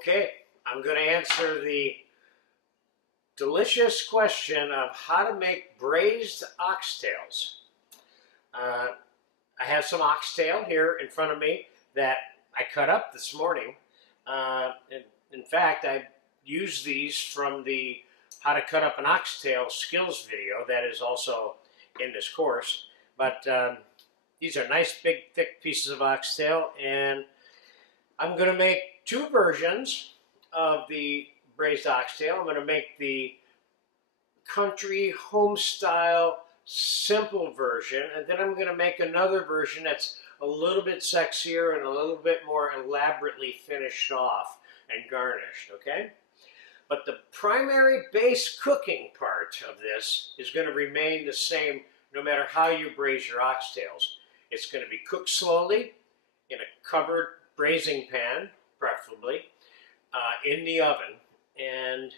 Okay, I'm going to answer the delicious question of how to make braised oxtails. I have some oxtail here in front of me that I cut up this morning. In fact, I used these from the how to cut up an oxtail skills video that is also in this course. But these are nice big thick pieces of oxtail, and I'm going to make two versions of the braised oxtail. I'm going to make the country home style simple version, and then I'm going to make another version that's a little bit sexier and a little bit more elaborately finished off and garnished, okay? But the primary base cooking part of this is going to remain the same no matter how you braise your oxtails. It's going to be cooked slowly in a covered braising pan, preferably, in the oven, and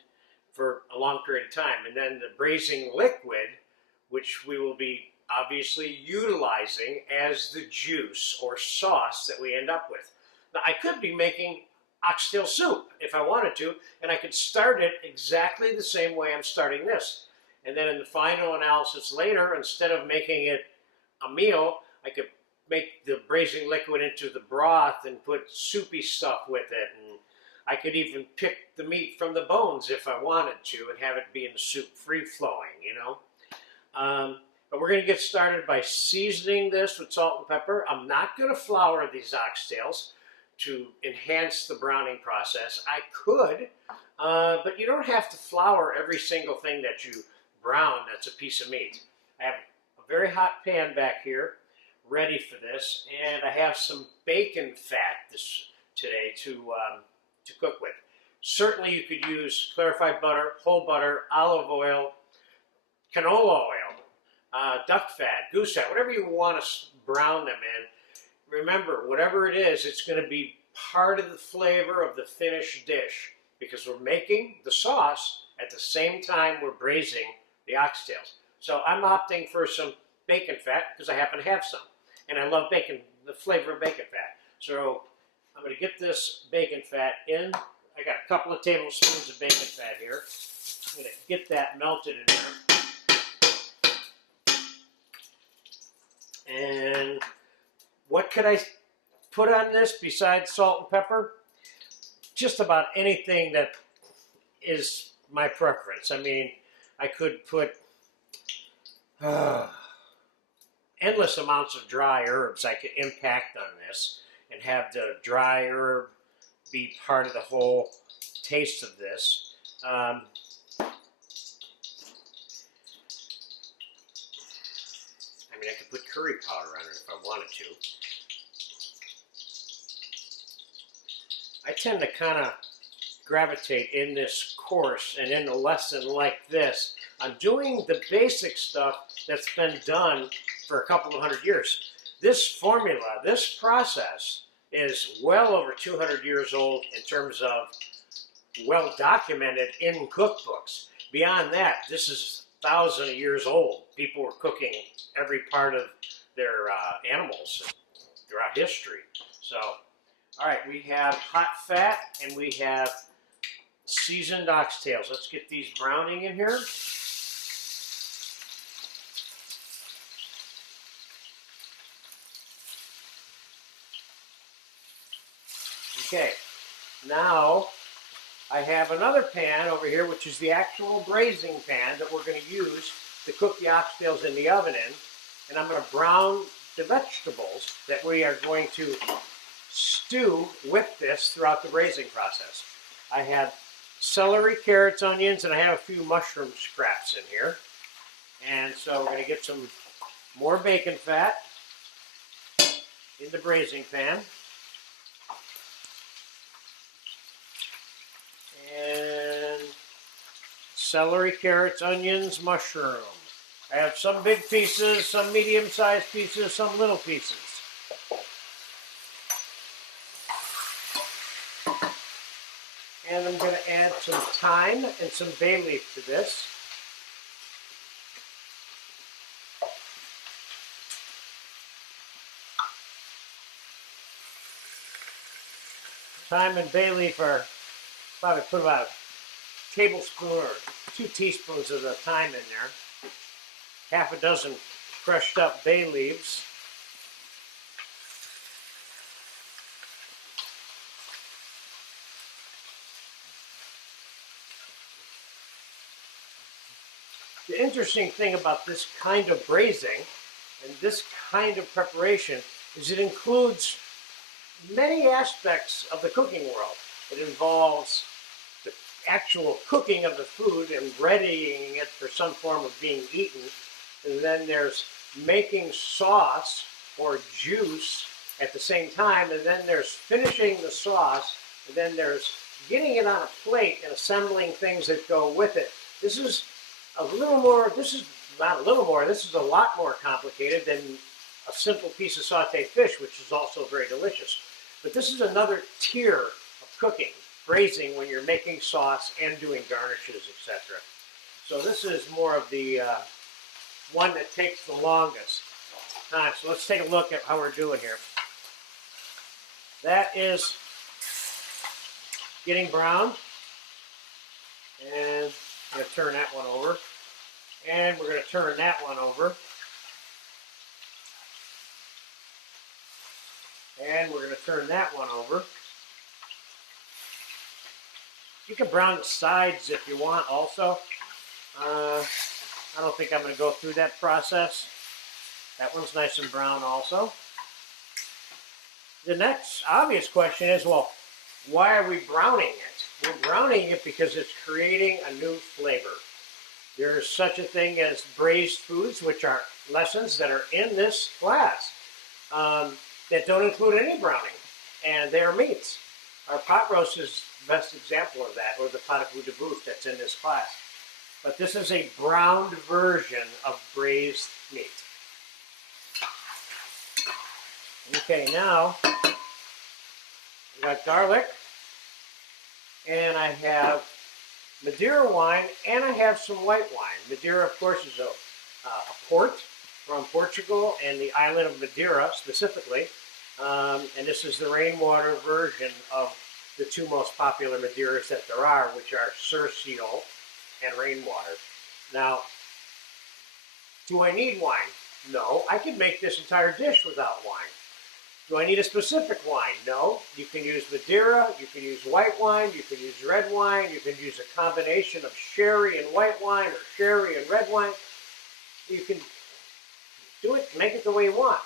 for a long period of time. And then the braising liquid, which we will be obviously utilizing as the juice or sauce that we end up with. Now, I could be making oxtail soup if I wanted to, and I could start it exactly the same way I'm starting this. And then in the final analysis later, instead of making it a meal, I could make the braising liquid into the broth and put soupy stuff with it. And I could even pick the meat from the bones if I wanted to and have it be in the soup free-flowing, you know. But we're going to get started by seasoning this with salt and pepper. I'm not going to flour these oxtails to enhance the browning process. I could, but you don't have to flour every single thing that you brown that's a piece of meat. I have a very hot pan back here ready for this, and I have some bacon fat today to cook with. Certainly you could use clarified butter, whole butter, olive oil, canola oil, duck fat, goose fat, whatever you want to brown them in. Remember, whatever it is, it's going to be part of the flavor of the finished dish because we're making the sauce at the same time we're braising the oxtails. So I'm opting for some bacon fat because I happen to have some. And I love bacon, the flavor of bacon fat. So I'm going to get this bacon fat in. I got a couple of tablespoons of bacon fat here. I'm going to get that melted in there. And what could I put on this besides salt and pepper? Just about anything that is my preference. I mean, I could put endless amounts of dry herbs I could impact on this and have the dry herb be part of the whole taste of this. I mean, I could put curry powder on it if I wanted to. I tend to kind of gravitate in this course and in a lesson like this on doing the basic stuff that's been done for a couple of hundred years. This formula, this process is well over 200 years old in terms of well documented in cookbooks. Beyond that, this is 1,000 years old. People were cooking every part of their animals throughout history. So, all right, we have hot fat and we have seasoned oxtails. Let's get these browning in here. Okay, now I have another pan over here, which is the actual braising pan that we're going to use to cook the oxtails in the oven in. And I'm going to brown the vegetables that we are going to stew with this throughout the braising process. I have celery, carrots, onions, and I have a few mushroom scraps in here. And so we're going to get some more bacon fat in the braising pan. And celery, carrots, onions, mushroom. I have some big pieces, some medium-sized pieces, some little pieces. And I'm going to add some thyme and some bay leaf to this. Thyme and bay leaf are Probably put about a tablespoon or 2 teaspoons of the thyme in there. Half a dozen crushed up bay leaves. The interesting thing about this kind of braising and this kind of preparation is it includes many aspects of the cooking world. It involves the actual cooking of the food and readying it for some form of being eaten. And then there's making sauce or juice at the same time. And then there's finishing the sauce. And then there's getting it on a plate and assembling things that go with it. This is a little more, this is not a little more, this is a lot more complicated than a simple piece of sauteed fish, which is also very delicious. But this is another tier of cooking, braising when you're making sauce and doing garnishes, etc. So this is more of the one that takes the longest time. So let's take a look at how we're doing here. That is getting brown, and I'm going to turn that one over, and we're going to turn that one over, and we're going to turn that one over. You can brown the sides if you want also. I don't think I'm going to go through that process. That one's nice and brown also. The next obvious question is, well, why are we browning it? We're browning it because it's creating a new flavor. There's such a thing as braised foods, which are lessons that are in this class that don't include any browning, and they are meats. Our pot roast is the best example of that, or the pot de bouffe that's in this class. But this is a browned version of braised meat. Okay, now I got garlic, and I have Madeira wine, and I have some white wine. Madeira, of course, is a port from Portugal and the island of Madeira specifically. And this is the rainwater version of the two most popular Madeiras that there are, which are Surcio and rainwater. Now, do I need wine? No, I can make this entire dish without wine. Do I need a specific wine? No. You can use Madeira, you can use white wine, you can use red wine, you can use a combination of sherry and white wine or sherry and red wine. You can do it, make it the way you want.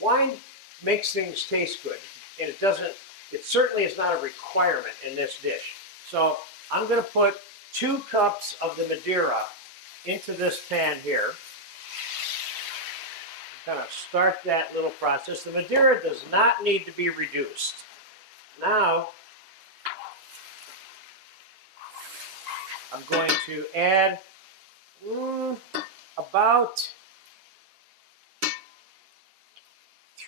Wine makes things taste good, and it certainly is not a requirement in this dish. So I'm going to put 2 cups of the Madeira into this pan here. Kind of start that little process. The Madeira does not need to be reduced. Now, I'm going to add about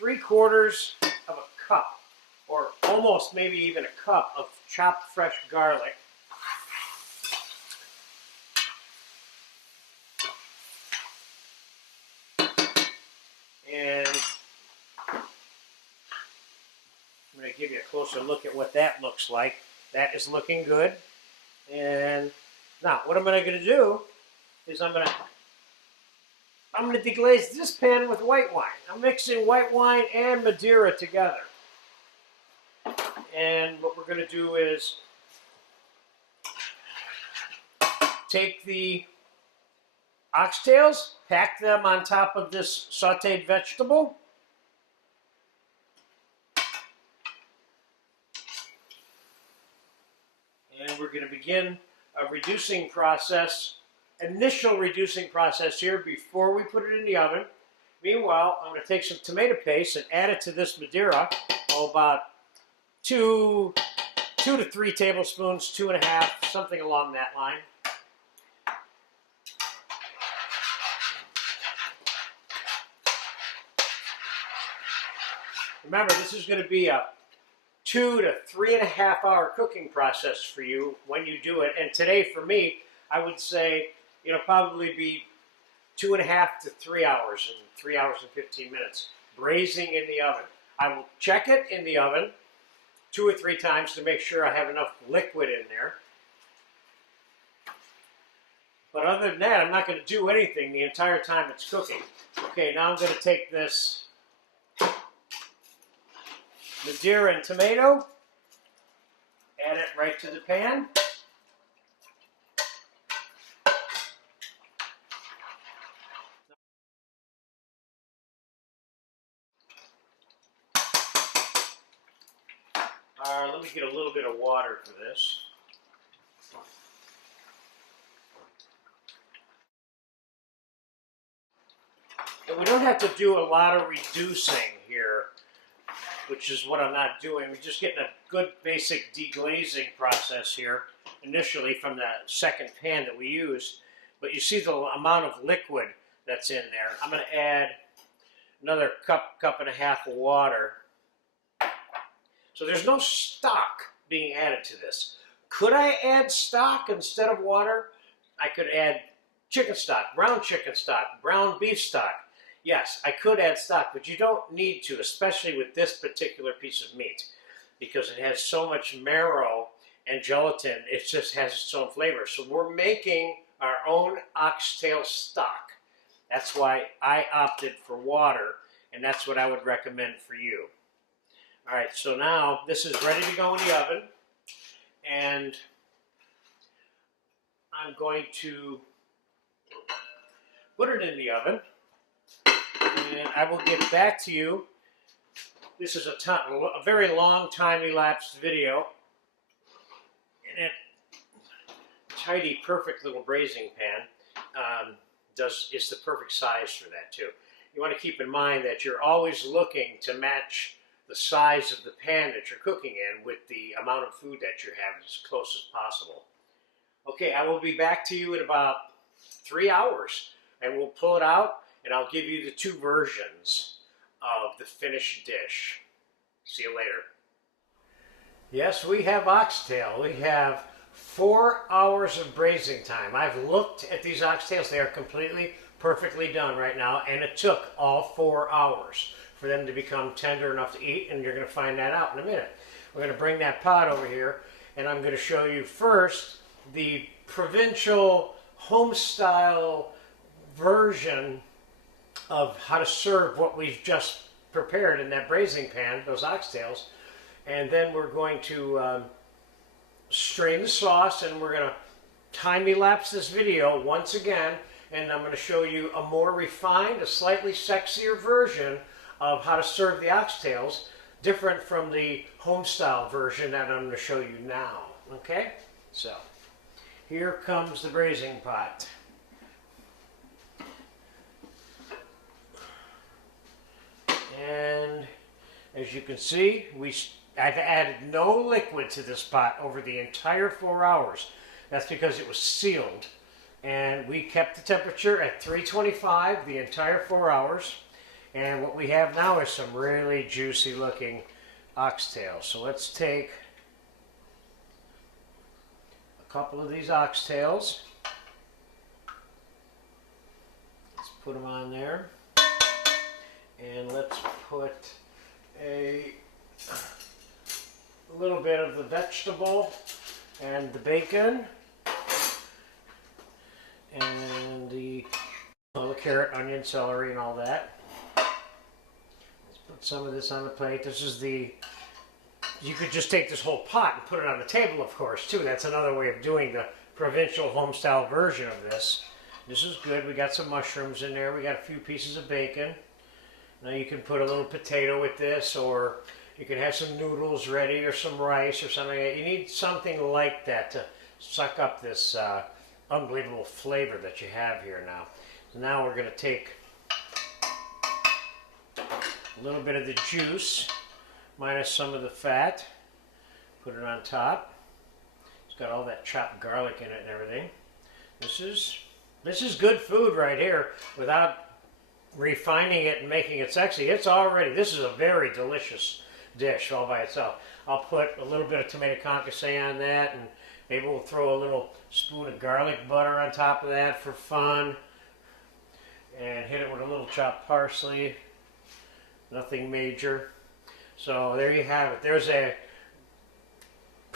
3/4 of a cup, or almost maybe even a cup of chopped fresh garlic. And I'm going to give you a closer look at what that looks like. That is looking good. And now what I'm going to do is I'm going to deglaze this pan with white wine. I'm mixing white wine and Madeira together. And what we're going to do is take the oxtails, pack them on top of this sauteed vegetable. And we're going to begin a reducing process, initial reducing process here before we put it in the oven. Meanwhile, I'm going to take some tomato paste and add it to this Madeira, about 2 to 3 tablespoons, 2.5, something along that line. Remember, this is going to be a 2 to 3.5 hour cooking process for you when you do it. And today, for me, I would say it'll probably be 2.5 to 3 hours, and 3 hours and 15 minutes braising in the oven. I will check it in the oven, 2 or 3 times to make sure I have enough liquid in there. But other than that, I'm not going to do anything the entire time it's cooking. Okay, now I'm going to take this Madeira and tomato, add it right to the pan. Let me get a little bit of water for this. And we don't have to do a lot of reducing here, which is what I'm not doing. We're just getting a good basic deglazing process here initially from the second pan that we used. But you see the amount of liquid that's in there. I'm going to add another cup and a half of water. So there's no stock being added to this. Could I add stock instead of water? I could add chicken stock, brown beef stock. Yes, I could add stock, but you don't need to, especially with this particular piece of meat, because it has so much marrow and gelatin, it just has its own flavor. So we're making our own oxtail stock. That's why I opted for water, and that's what I would recommend for you. All right, so now this is ready to go in the oven, and I'm going to put it in the oven, and I will get back to you. This is a very long time elapsed video, and a tidy, perfect little braising pan is the perfect size for that too. You want to keep in mind that you're always looking to match the size of the pan that you're cooking in with the amount of food that you have as close as possible. Okay, I will be back to you in about 3 hours, and we'll pull it out, and I'll give you the 2 versions of the finished dish. See you later. Yes, we have oxtail. We have 4 hours of braising time. I've looked at these oxtails. They are completely, perfectly done right now, and it took all 4 hours for them to become tender enough to eat, and you're going to find that out in a minute. We're going to bring that pot over here, and I'm going to show you first the provincial home-style version of how to serve what we've just prepared in that braising pan, those oxtails, and then we're going to strain the sauce, and we're going to time-elapse this video once again, and I'm going to show you a more refined, a slightly sexier version of how to serve the oxtails, different from the home-style version that I'm going to show you now. Okay? So, here comes the braising pot. And as you can see, I've added no liquid to this pot over the entire 4 hours. That's because it was sealed. And we kept the temperature at 325 the entire 4 hours. And what we have now is some really juicy looking oxtails. So let's take a couple of these oxtails. Let's put them on there. And let's put a little bit of the vegetable and the bacon and the carrot, onion, celery, and all that. Let's put some of this on the plate. This is you could just take this whole pot and put it on the table, of course, too. That's another way of doing the provincial home-style version of this. This is good. We got some mushrooms in there. We got a few pieces of bacon. Now you can put a little potato with this, or you can have some noodles ready, or some rice, or something. You need something like that to suck up this unbelievable flavor that you have here now. So now we're going to take a little bit of the juice, minus some of the fat, put it on top. It's got all that chopped garlic in it and everything. This is good food right here without refining it and making it sexy. This is a very delicious dish all by itself. I'll put a little bit of tomato concasse on that, and maybe we'll throw a little spoon of garlic butter on top of that for fun, and hit it with a little chopped parsley. Nothing major. So there you have it. There's a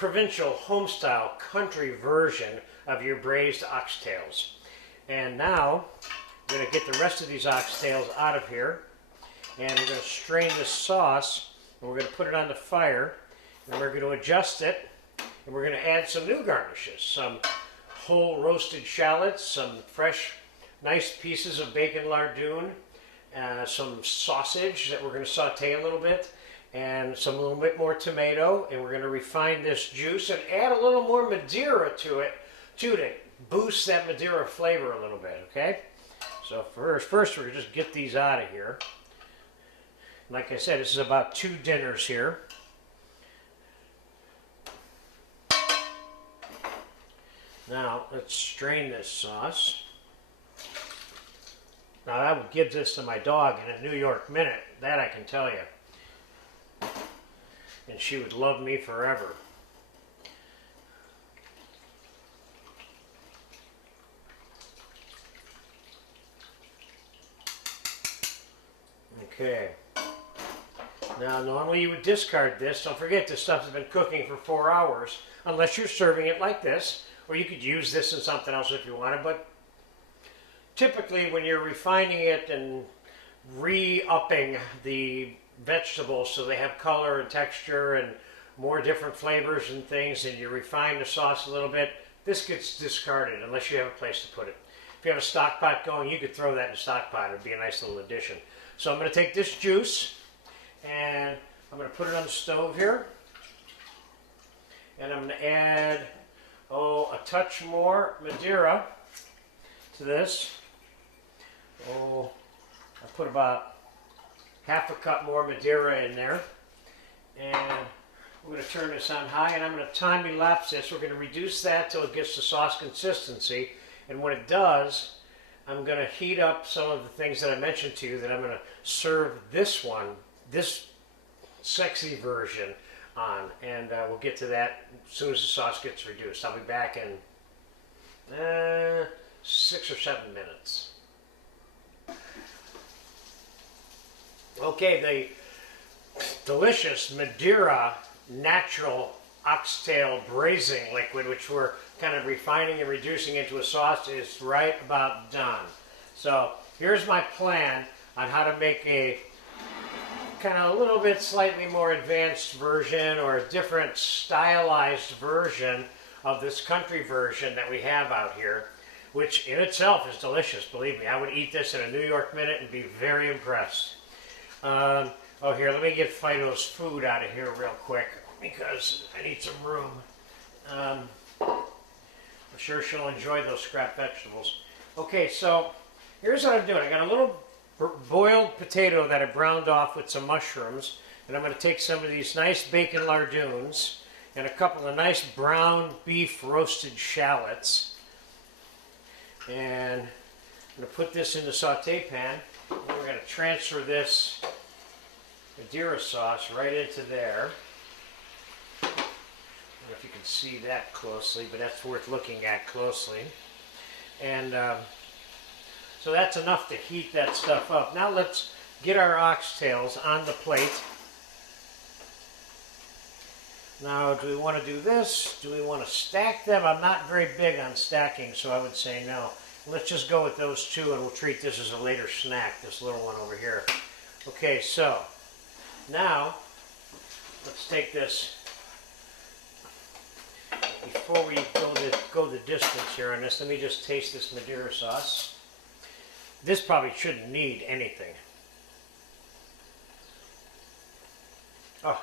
provincial, home-style, country version of your braised oxtails. And now, we're going to get the rest of these oxtails out of here, and we're going to strain this sauce, and we're going to put it on the fire, and we're going to adjust it, and we're going to add some new garnishes, some whole roasted shallots, some fresh, nice pieces of bacon lardoon, some sausage that we're going to saute a little bit, and a little bit more tomato, and we're going to refine this juice and add a little more Madeira to it to boost that Madeira flavor a little bit, okay? So first we're going to just get these out of here. Like I said, this is about 2 dinners here. Now, let's strain this sauce. Now, I would give this to my dog in a New York minute, that I can tell you. And she would love me forever. Okay. Now, normally you would discard this. Don't forget, this stuff has been cooking for 4 hours, unless you're serving it like this, or you could use this in something else if you wanted, but typically when you're refining it and re-upping the vegetables so they have color and texture and more different flavors and things, and you refine the sauce a little bit, this gets discarded unless you have a place to put it. If you have a stock pot going, you could throw that in a stock pot. It would be a nice little addition. So I'm going to take this juice and I'm going to put it on the stove here, and I'm going to add a touch more Madeira to this. I put about half a cup more Madeira in there, and we're going to turn this on high, and I'm going to time elapse this. We're going to reduce that till it gets to sauce consistency, and when it does, I'm going to heat up some of the things that I mentioned to you that I'm going to serve this sexy version on, and we'll get to that as soon as the sauce gets reduced. I'll be back in 6 or 7 minutes. Okay, the delicious Madeira natural oxtail braising liquid, which we're kind of refining and reducing into a sauce, is right about done. So here's my plan on how to make a kind of a little bit slightly more advanced version, or a different stylized version of this country version that we have out here, which in itself is delicious. Believe me, I would eat this in a New York minute and be very impressed. Here, let me get Fido's food out of here real quick because I need some room. I'm sure she'll enjoy those scrap vegetables. Okay, so here's what I'm doing. I got a little boiled potato that I browned off with some mushrooms, and I'm going to take some of these nice bacon lardoons and a couple of nice brown beef roasted shallots, and I'm going to put this in the saute pan, and we're going to transfer this Madeira sauce right into there. I don't know if you can see that closely, but that's worth looking at closely. And so that's enough to heat that stuff up. Now let's get our oxtails on the plate. Now, do we want to do this? Do we want to stack them? I'm not very big on stacking, so I would say no. Let's just go with those two, and we'll treat this as a later snack, this little one over here. Okay, so now let's take this. Before we go the distance here on this, let me just taste this Madeira sauce. This probably shouldn't need anything. Oh.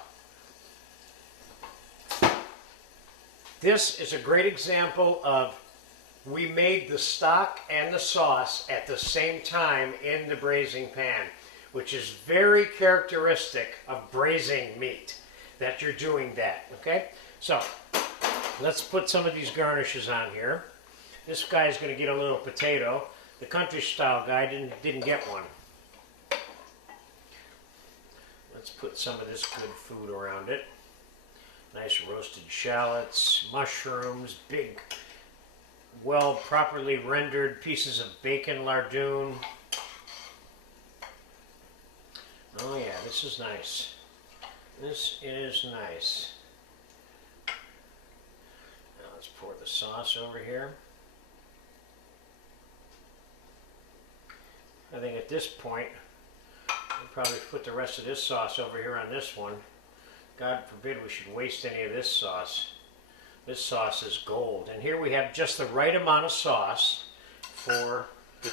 This is a great example of we made the stock and the sauce at the same time in the braising pan, which is very characteristic of braising meat, that you're doing that, okay? So, let's put some of these garnishes on here. This guy's going to get a little potato. The country style guy didn't get one. Let's put some of this good food around it. Nice roasted shallots, mushrooms, big, well properly rendered pieces of bacon lardoon. Oh yeah, this is nice. This is nice. the sauce over here. I think at this point, we'll probably put the rest of this sauce over here on this one. God forbid we should waste any of this sauce. This sauce is gold. And here we have just the right amount of sauce for the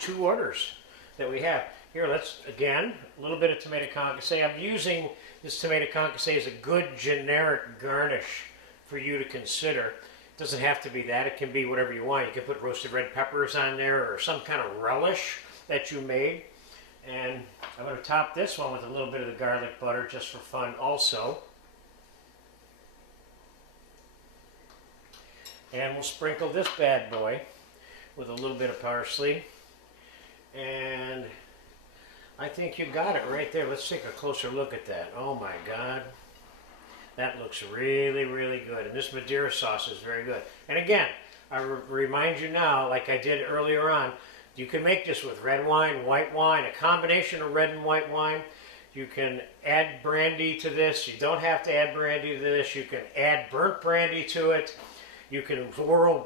2 orders that we have. Here, let's, again, a little bit of tomato concasse. I'm using this tomato concasse as a good generic garnish for you to consider. It doesn't have to be that. It can be whatever you want. You can put roasted red peppers on there or some kind of relish that you made. And I'm going to top this one with a little bit of the garlic butter just for fun also. And we'll sprinkle this bad boy with a little bit of parsley. And I think you got it right there. Let's take a closer look at that. Oh my God. That looks really, really good. And this Madeira sauce is very good. And again, I remind you now, like I did earlier on, you can make this with red wine, white wine, a combination of red and white wine. You can add brandy to this. You don't have to add brandy to this. You can add burnt brandy to it. You can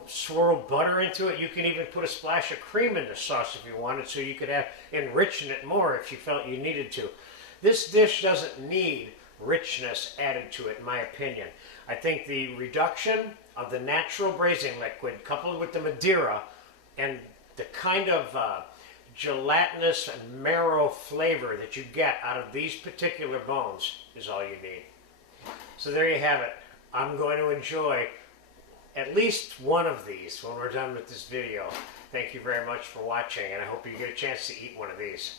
swirl butter into it. You can even put a splash of cream in the sauce if you wanted, so you could have enriching it more if you felt you needed to. This dish doesn't need richness added to it, in my opinion. I think the reduction of the natural braising liquid coupled with the Madeira and the kind of gelatinous and marrow flavor that you get out of these particular bones is all you need. So there you have it. I'm going to enjoy at least one of these when we're done with this video. Thank you very much for watching, and I hope you get a chance to eat one of these.